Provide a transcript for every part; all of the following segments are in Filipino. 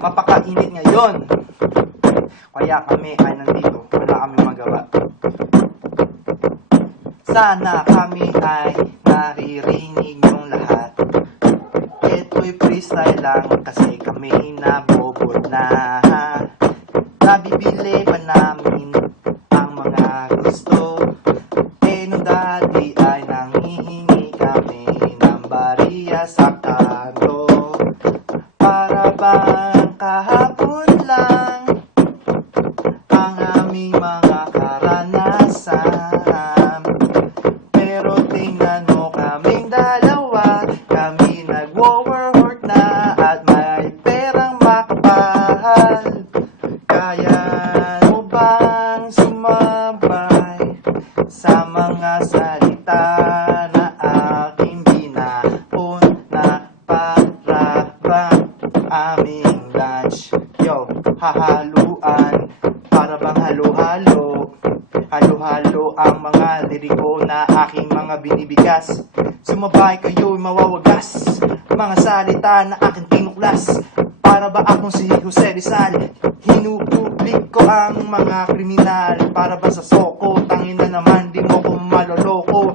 Mapakainit ngayon. Kaya kami ay nandito. Wala kami magawa. Sana kami ay naririnig yung lahat. Ito'y freestyle lang kasi kami nabobot na. Nabibili pa namin ang mga gusto. No dati ay nanghihingi kami ng bariya sa kanto. Para bang kahapon lang ang aming mga karanasan. Pero tingnan mo kaming dalawa, kami nag-overwork na at may perang makapal. Kaya mo bang sumabay sa mga salita na aking binaon na para bang aming lunch? Yo, hahaluan, para bang halo-halo. Halo-halo ang mga liriko na aking mga binibigas. Sumabay kayo'y mawawagas, mga salita na aking tinuklas. Para ba akong si Jose Rizal, hinupublik ko ang mga kriminal. Para ba sa soko, tangin na naman, di mo ko maloloko.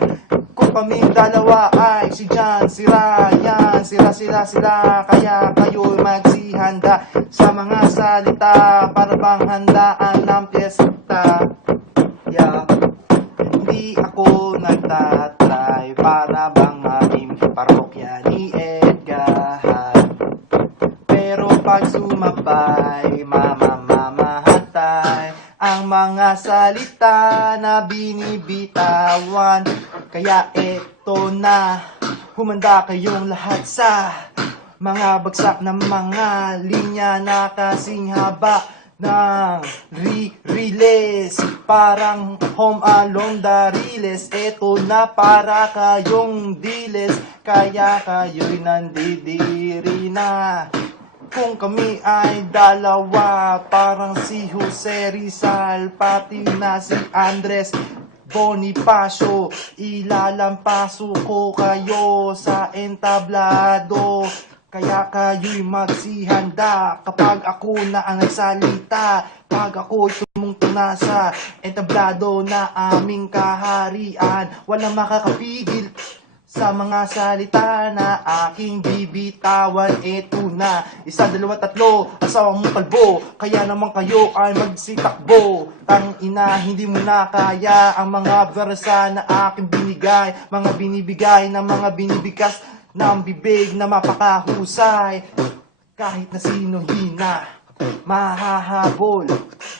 Kung kami dalawa ay si John, si Ryan, sila, kaya kayo'y magsihanda sa mga salita. Para bang handaan ng piyesta. Yeah. Hindi ako nagtatry para bang maging parokya ni Edgar. Pero pag sumabay, mamamatay ang mga salita na binibitawan. Kaya eto na, humanda kayong lahat sa mga bagsak ng mga linya na kasing haba ng release. Parang Home Alone Dariles. Eto na para kayong diles, kaya kayo'y nandidiri na. Kung kami ay dalawa, parang si Jose Rizal, pati na si Andres Bonifacio. Ilalampaso ko kayo sa entablado. Kaya kayo'y magsihanda kapag ako na ang nagsalita. Pag ako'y tumungtuna sa entablado na aming kaharian, walang makakapigil sa mga salita na aking bibitawan. Eto na, isa, dalawa, tatlo, asawa mong kalbo. Kaya naman kayo ay magsitakbo. Tang ina, hindi mo na kaya ang mga versa na aking binigay. Mga binibigay na mga binibigas ng bibig na mapakahusay. Kahit na sino hina mahahabol.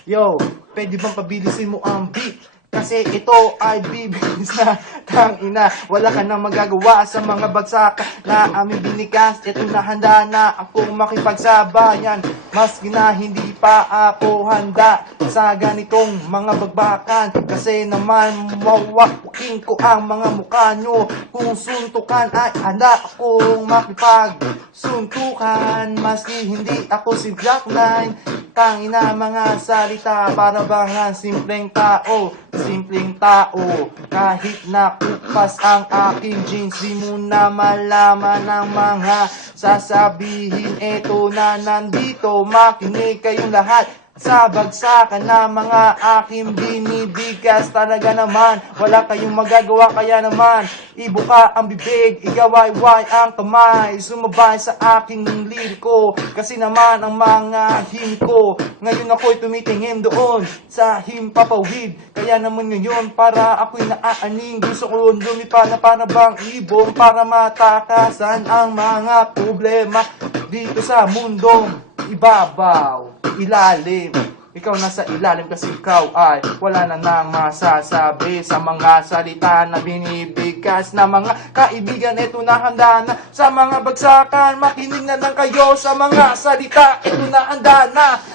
Yo, pwede bang pabilisin mo ang beat? Kasi ito ay bibilis na tang ina. Wala ka nang magagawa sa mga bagsak na aming binigas. Ito na, handa na akong makipagsabayan. Maski na hindi pa ako handa sa ganitong mga bagbakan. Kasi naman mawawakin ko ang mga mukha nyo. Kung suntukan ay handa akong makipagsuntukan. Maski hindi ako si Blackline, tang ina mga salita para bang simpleng tao. Simpleng tao, kahit nakupas ang aking jeans, di mo na malaman ang mga sasabihin. Eto na, nandito, makinig kayong lahat sa bagsakan na mga aking binibigas. Talaga naman, wala kayong magagawa, kaya naman ibuka ang bibig, igawayway ang kamay, sumabay sa aking liriko. Kasi naman ang mga him ko, ngayon ako'y tumitingin doon sa himpapawid. Kaya naman ngayon, para ako'y naaaning, gusto ko lumipad na para bang ibong, para matakasan ang mga problema dito sa mundong ibabaw, ilalim. Ikaw nasa ilalim kasi ikaw ay wala na nang masasabi sa mga salita na binibigkas na mga kaibigan. Ito na, handa na sa mga bagsakan, makinig na lang kayo sa mga salita. Ito na,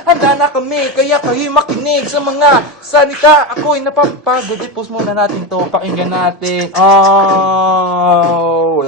handa na kami, kaya kayo makinig sa mga salita. Ako'y napapagod. I-post muna natin to, pakinggan natin. Oh,